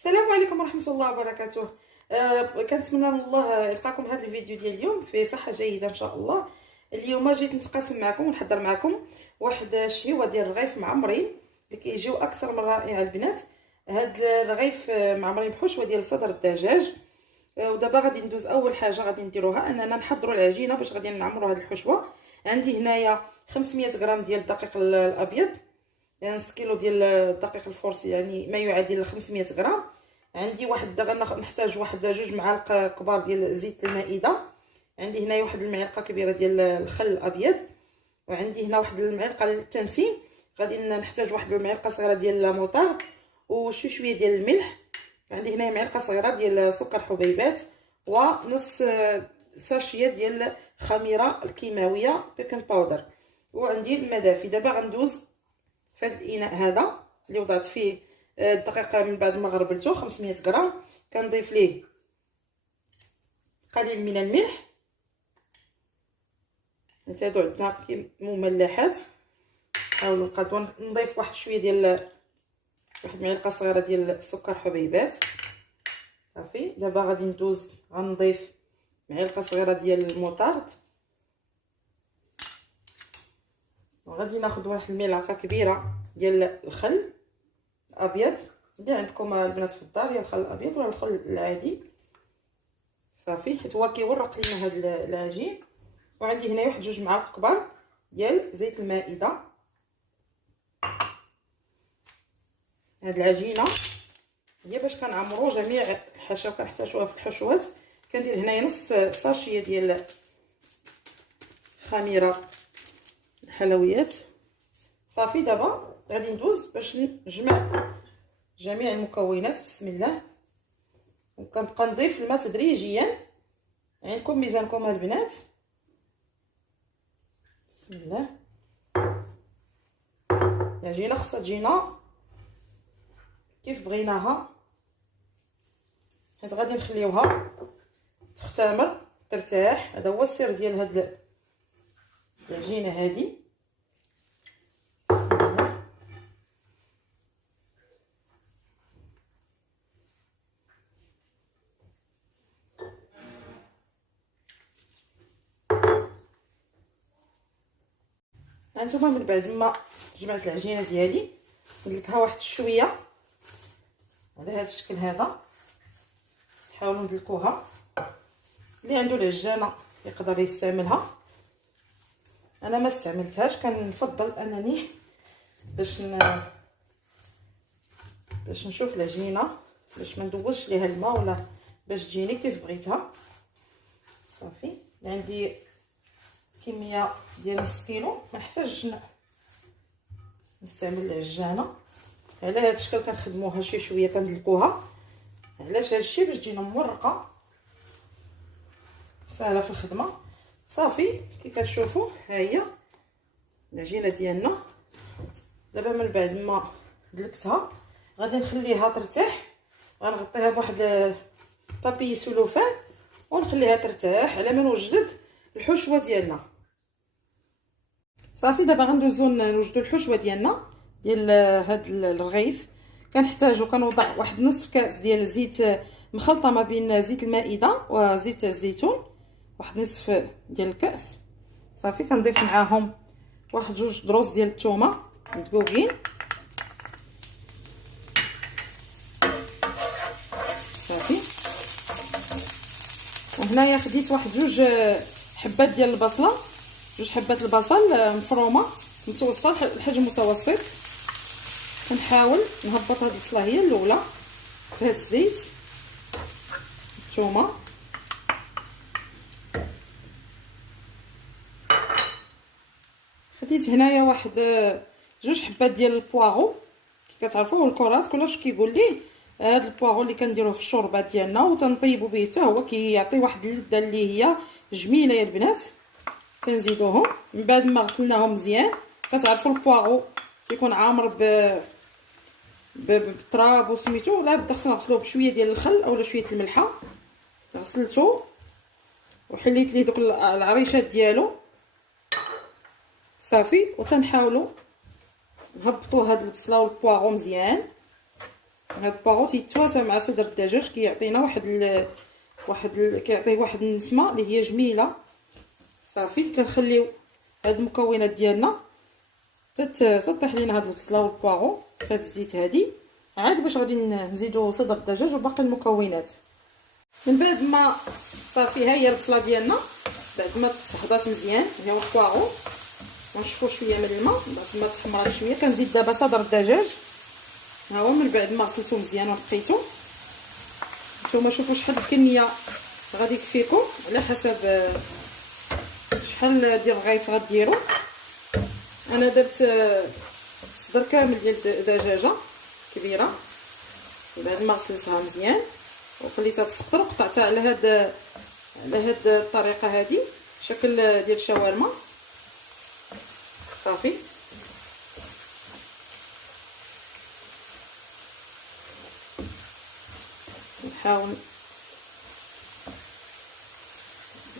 السلام عليكم ورحمة الله وبركاته. كنتمنى من الله يلقاكم هذا الفيديو ديال اليوم في صحة جيدة ان شاء الله. اليوم جيت نتقاسم معكم ونحضر معكم واحد الشهيوه ديال الرغيف معمرين اللي كيجيو اكثر من رائع البنات. هاد الرغيف معمرين بحشوه ديال صدر الدجاج. ودابا غادي ندوز اول حاجه غادي نديروها اننا نحضروا العجينه باش غادي نعمروا هاد الحشوه. عندي هنايا 500 غرام ديال الدقيق الابيض، يعني نص كيلو ديال الدقيق الفورسي، يعني ما يعادل 500 غرام. عندي واحد نحتاج واحد 2 معالق كبار ديال زيت المائده. عندي هنايا واحد المعلقه كبيره ديال الخل الابيض، وعندي هنا واحد المعلقه للتنسيم. غادي نحتاج واحد المعلقه صغيره ديال الموطار وشويه ديال الملح. عندي هنا معلقه صغيره ديال سكر حبيبات ونص ساشيه ديال خميره الكيماويه بيكنج باودر، وعندي المدافي. دابا غندوز في هذا الاناء هذا اللي وضعت فيه الدقيق من بعد ما غربلته 500 غرام. كنضيف ليه قليل من الملح، حيت هادو عندنا مملحات. نحاولوا نقادو. نضيف واحد شويه ديال واحد معلقه صغيره ديال سكر حبيبات. صافي. دابا غادي ندوز غنضيف معلقه صغيره ديال الموطارد، وغادي ناخذ واحد الملعقه كبيره ديال الخل الابيض اللي عندكم البنات في الدار، يا الخل الابيض ولا الخل العادي. صافي، حيت هو كيورق لينا هاد العجين. وعندي هنايا واحد 2 معالق كبار ديال زيت المائده. هاد العجينه هي باش كنعمروا جميع الحشوات كنحتاجوها في الحشوات. كندير هنايا نص ساشيه ديال خميره الحلويات. صافي. دابا غادي ندوز باش نجمع جميع المكونات. بسم الله. وكنبقى نضيف الماء تدريجيا، عينكم ميزانكم البنات. بسم الله. العجينه خصها تجينا كيف بغيناها، حيت غادي نخليوها تختمر ترتاح. هذا هو السر ديال هاد العجينه هادي. هانتوما من بعد ما جمعت العجينه ديالي ندلكها واحد شويه على هذا الشكل هذا. حاولوا ندلكوها. اللي عنده العجانه يقدر يستعملها، انا ما استعملتهاش. كنفضل انني باش نشوف العجينه، باش ما ندوزش ليها الماء ولا باش تجيني كيف بغيتها. صافي. عندي كميه ديال نص كيلو، ما نحتاجش نستعمل العجانه. على هذا الشكل كنخدموها شويه كندلكوها. علاش هادشي؟ باش تجينا مورقه سهله في الخدمه. صافي. كي كتشوفوا ها هي العجينه ديالنا. دابا من بعد ما دلكتها غادي نخليها ترتاح. غنغطيها بواحد بابي سلوفان ونخليها ترتاح على ما نوجد الحشوه ديالنا. صافي. دابا غندوزو نوجدو الحشوه ديالنا ديال هاد الرغيف. كنوضع واحد نصف كاس ديال الزيت مخلطه ما بين زيت المائده وزيت الزيتون، واحد نصف ديال الكاس. صافي. كنضيف معاهم واحد 2 دروس ديال الثومه مدقوقين. صافي. وهنايا خديت واحد 2 حبات ديال البصله، 2 حبات البصل مفرومه متوسطه الحجم متوسط. كنحاول نهبط هذه البصله هي الاولى في هذا الزيت الثومه. خديت هنايا واحد 2 حبات ديال البواغو. كي كتعرفوا الكرات كلش كيقول ليه هذا البواغو اللي كنديروه في الشوربه ديالنا وتنطيبوا به حتى هو كيعطي واحد اللذه اللي هي جميله يا البنات. تنزيدوهم من بعد ما غسلناهم مزيان. كتعرفوا البواغو تيكون عامر بالتراب وسميتو، لا بدا خصنا نغسلوه بشويه ديال الخل اولا شويه الملحه. غسلته وحليت ليه دوك العريشات ديالو. صافي. وتنحاولوا نهبطوا هاد البصله والبواغو مزيان هاد الباغو تيتواسى مع صدر الدجاج، كيعطينا كيعطيه واحد النسمه اللي هي جميله. صافي كنخليو هاد المكونات ديالنا تطيح لينا هاد البصله والباغو في هاد الزيت هادي، عاد باش غادي نزيدو صدر الدجاج وباقي المكونات. من بعد ما صافي ها هي البصله ديالنا بعد ما تحضرت مزيان، ها هو الباغو ونشفو شويه من الماء. بعد ما تحمرات شويه كنزيد دابا صدر الدجاج، ها هو من بعد ما غسلته مزيان ونقيته. نتوما شوفوا شحال الكميه غادي يكفيكم على حسب شحال ديال الرغيف غديروا. انا درت صدر كامل ديال دجاجه كبيره، بعد ما غسلتها مزيان وخليتها تسقطر وقطعتها على هاد الطريقه هادي شكل ديال الشاورما. صافي نحاول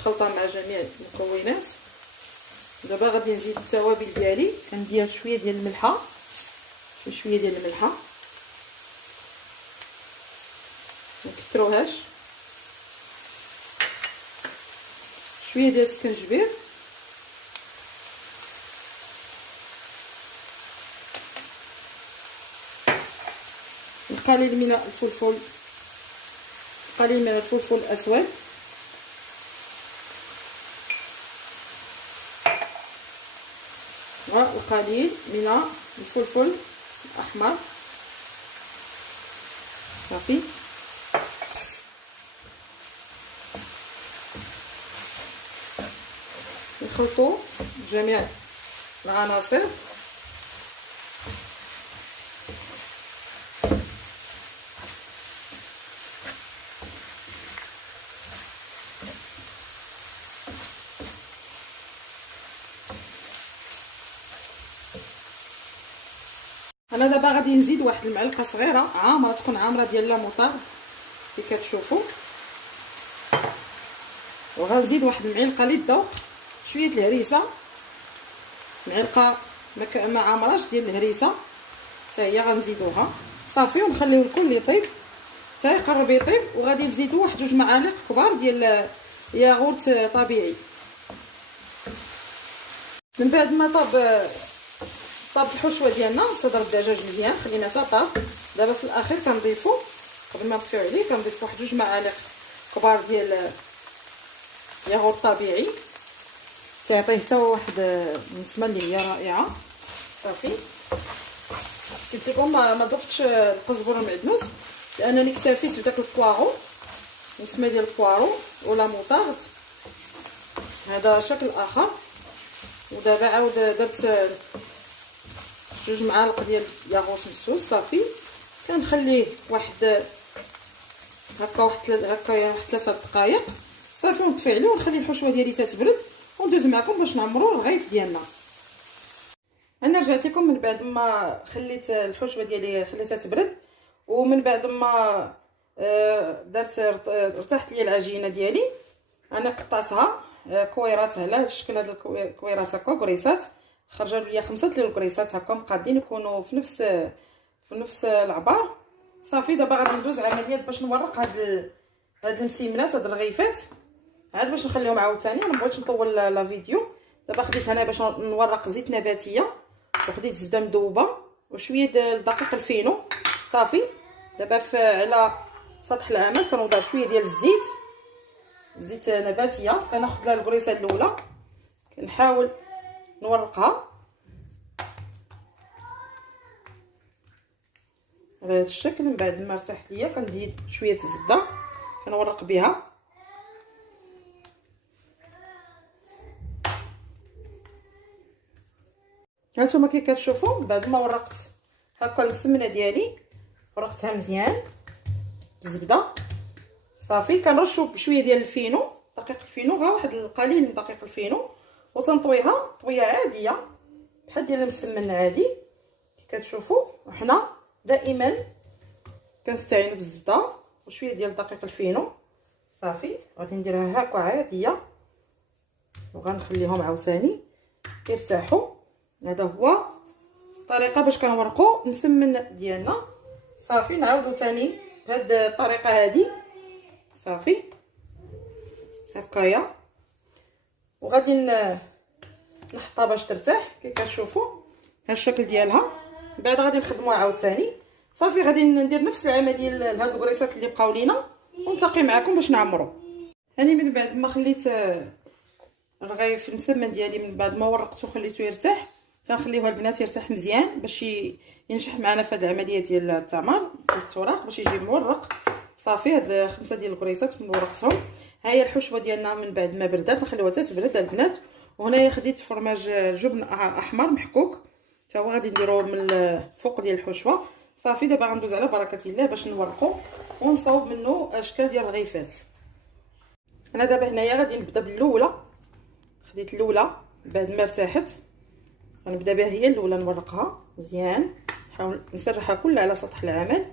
نخلطها مع جميع المكونات. دابا غادي نزيد التوابل ديالي، كندير شويه ديال الملحه، شويه ديال الملحه مكثروهاش، شويه ديال السكنجبير، القليل من الفلفل، قليل من الفلفل الاسود، والقليل من الفلفل الاحمر. صافي نخلطوا جميع العناصر. انا دابا غادي نزيد واحد المعلقه صغيره عامره، تكون عامره ديال لاموطار كي كتشوفوا، وغنزيد واحد المعلقه للذوق شويه الهريسه، معلقه ما عامراش ديال الهريسه حتى هي غنزيدوها. صافي ونخليو الكل يطيب حتى يقرب يطيب، وغادي نزيدو واحد 2 معالق كبار ديال ياغورت طبيعي. من بعد ما طاب الحشوه ديالنا صدر الدجاج مزيان خلينا حتى طاب، دابا في الاخير كنضيفو قبل ما نطفيو عليه كنضيف واحد 2 معالق كبار ديال ياغورت طبيعي، تعطيه حتى واحد النسمه اللي هي رائعه. صافي قلت لكم ما ضفتش القزبر المعدنوس لانني اكتفيت بداك البواغو، النسمه ديال البواغو ولا موطارد، هذا شكل اخر. ودابا عاود درت 2 معالق ديال ياغورت مسوس. صافي كنخليه واحد هكا واحد 3 دقائق. صافي ونطفي عليه ونخلي الحشوه ديالي تتبرد وندوز معكم باش نعمروا الرغيف ديالنا. انا رجعت لكم من بعد ما خليت الحشوه ديالي خليتها تبرد، ومن بعد ما ارتاحت لي العجينه ديالي. انا قطعتها كويرات على الشكل هذا الكويرات هكا كريسات، خرجوا ليا 5 ديال الكريسات هكا مقادين يكونوا في نفس العبار. صافي دابا غادي ندوز عمليات باش نورق هاد المسيمنات هاد الرغيفات، عاد باش نخليهم عاوتاني. ما بغيتش نطول لا فيديو. دابا خديت هنا باش نورق زيت نباتيه، وخديت زبده مذوبه وشويه ديال دقيق الفينو. صافي دابا على سطح العمل كنوضع شويه ديال زيت نباتيه. كناخذ لها الكريسه الاولى كنحاول نورقها على هذا الشكل. من بعد ما ارتاحت ليا كنزيد شويه الزبده كنورق بها. هانتوما كي كتشوفوا بعد ما ورقت هكا المسمنه ديالي ورقتها مزيان بالزبده. صافي كنرشوا بشويه ديال الفينو، دقيق الفينو، غير واحد القليل من دقيق الفينو، وتنطويها طويه عاديه بحال ديال المسمن عادي كي كتشوفوا. وحنا دائما كنستعينوا بالزبده وشويه ديال دقيق الفينو. صافي غادي نديرها هكا عاديه وغنخليهم عاوتاني يرتاحوا. هذا هو الطريقه باش كنورقوا المسمن ديالنا. صافي نعاودو تاني بهاد الطريقه هادي. صافي هكايا، وغادي نحطها باش ترتاح كي كتشوفوا ها الشكل ديالها. بعد غادي نخدموها عاوتاني. صافي غادي ندير نفس العمليه لهاد الكريسات اللي بقاو لينا ونلتقي معكم باش نعمرو. هاني من بعد ما خليت الرغيف المسمن ديالي، من بعد ما ورقته خليته يرتاح، تنخليوها البنات يرتاح مزيان باش ينجح معنا في هذه العمليه ديال التمر ديال التوراق باش يجي مورق. صافي هاد 5 ديال الكريسات من ورقتهم. ها هي الحشوه ديالنا من بعد ما بردات، نخليوها تتبرد البنات. وهنايا خديت فرماج جبن احمر محكوك حتى هو غادي نديروه من الفوق ديال الحشوه. صافي دابا غندوز على بركه الله باش نورقو ونصاوب منه اشكال ديال الرغيفات. انا دابا هنايا غادي نبدا بالاولى. خديت الاولى بعد ما ارتاحت غنبدا بها، هي الاولى نورقها مزيان، نحاول نسرحها كلها على سطح العمل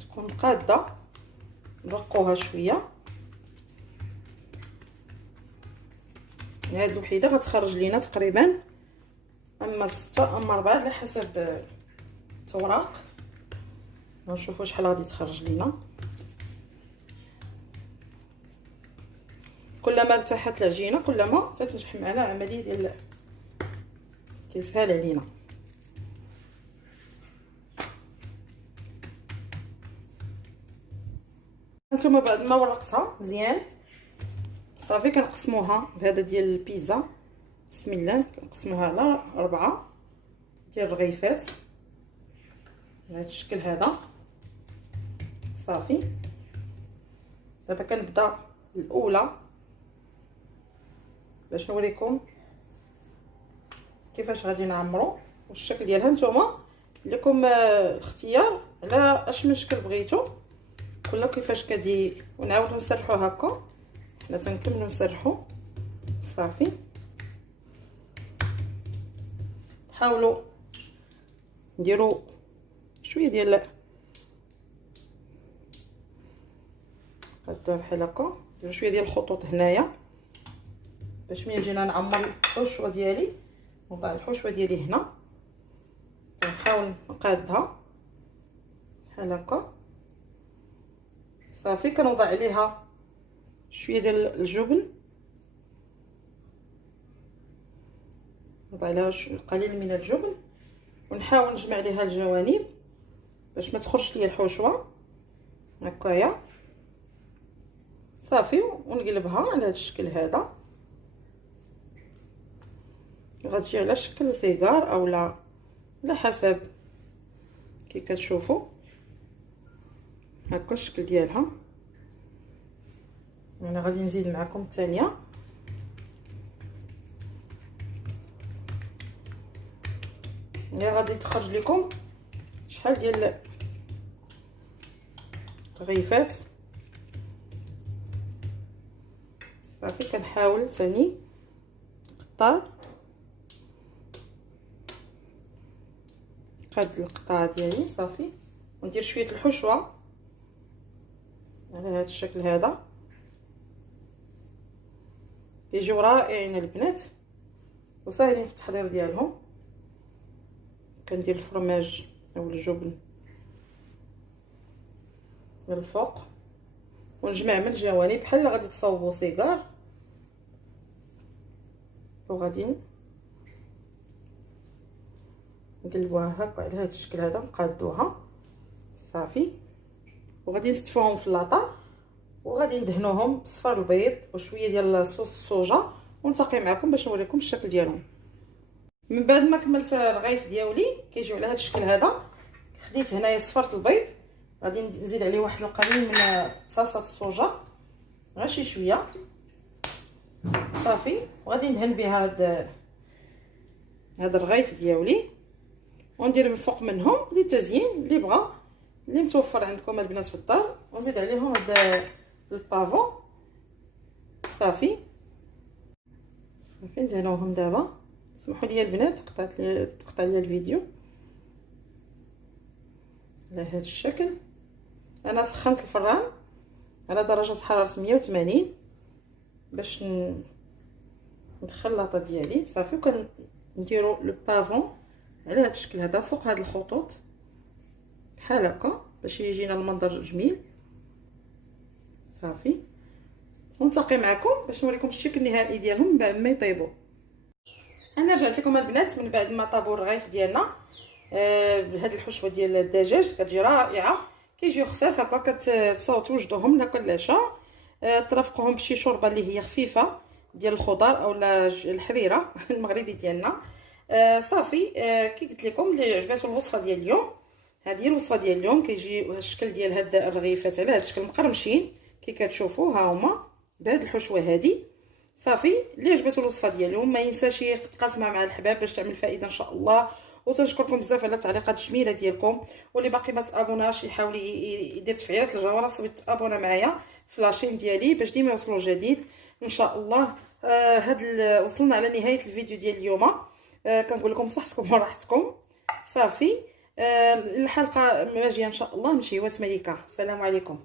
تكون قاده. نرقوها شويه. هاد الوحيده غتخرج لينا تقريبا اما 6 اما 4 على حسب التوراق. نشوفوا شحال غادي تخرج لينا. كلما ارتاحت العجينه كلما تتنجح معنا العمليه ديال كيسهل علينا. هانتوما بعد ما ورقتها مزيان صافي كنقسموها بهذا ديال البيتزا. بسم الله كنقسموها على 4 ديال الرغيفات بهذا الشكل هذا. صافي دابا كنبدا الاولى باش نوريكم كيفاش غادي نعمرو والشكل ديالها. نتوما لكم الاختيار على اش من شكل بغيتو كله كيفاش كدي. ونعاودو نسرحو هكا، حنا تنكملو نسرحو. صافي حاولوا نديروا شويه ديال هدا بحال هكا، نديروا شويه ديال الخطوط هنايا باش ملي جينا نعمر الحشوه ديالي نوضع الحشوه ديالي هنا. نحاول نقادها بحال هكا. صافي كنوضع عليها شويه ديال الجبن، نوضع عليها قليل من الجبن ونحاول نجمع عليها الجوانب باش ما تخرجش ليا الحشوه هكايا. صافي ونقلبها على هذا الشكل هذا. غتجي على شكل سيجار اولا على حسب كي كتشوفوا هكا الشكل ديالها. انا غادي نزيد معكم الثانيه. اللي غادي تخرج لكم شحال ديال الرغيفات. صافي كنحاول ثاني نقطع قد القطعه ديالي. صافي وندير شويه الحشوه على هذا الشكل هذا. كيجيو رائعين البنات وساهلين في التحضير ديالهم. كندير الفرماج او الجبن من الفوق ونجمع من الجوانب بحال غادي تصاوبوا سيجار. وغادي نقلبوها هكا على هذا الشكل هذا نقادوها. صافي وغادي نستفوهم في اللاطه وغادي ندهنوهم بصفار البيض وشويه ديال صوص الصوجا ونلتقي معكم باش نوريكم الشكل ديالهم. من بعد ما كملت الرغيف ديالي كيجيو على هذا الشكل هذا. خديت هنايا صفرت البيض غادي نزيد عليه واحد القليل من صلصه الصوجا غير شي شويه. صافي وغادي ندهن بها هذا الرغيف ديالي وندير من الفوق منهم للتزيين اللي بغى اللي متوفر عندكم البنات في الدار. ونزيد عليهم هذا البافون. صافي ندهنوهم دابا. سمحوا لي البنات تقطع لي الفيديو على هذا الشكل. انا سخنت الفران على درجه حراره 180 باش ندخل اللاطه ديالي. صافي وكنديروا لو بافون على هذا الشكل هذا فوق هاد الخطوط بحال هكا باش يجينا المنظر جميل. صافي، ونلتقي معكم باش نوريكم الشكل النهائي ديالهم بعد ما يطيبوا. انا رجعت لكم البنات من بعد ما طابوا الرغيف ديالنا بهاد الحشوه ديال الدجاج، كتجي رائعه، كيجيو خفاف هكا، كتصاوبوا وجدوهم ناكل العشاء. ترافقوهم بشي شوربه اللي هي خفيفه ديال الخضر اولا الحريره المغربي ديالنا. صافي، كي قلت لكم اللي عجباتو الوصفه ديال اليوم، هذه هي الوصفه ديال اليوم. كيجي الشكل ديال هاد الرغيفات على هاد الشكل مقرمشين كي كتشوفوا، ها هما بهاد الحشوه هذه. صافي، اللي عجباتو الوصفه ديال اليوم ما ينساش يتقاسمها مع الحباب باش تعمل فائده ان شاء الله. وتنشكركم بزاف على التعليقات الجميله ديالكم، واللي باقي ما تابوناش يحاول يدير تفعيلات الجرس ويتابونا معايا في لاشين ديالي باش ديما يوصلوا جديد ان شاء الله. وصلنا على نهايه الفيديو ديال اليوم. كنقول لكم بصحتكم وراحتكم. صافي، الحلقه ماجيه ان شاء الله من شهوات ملكه. السلام عليكم.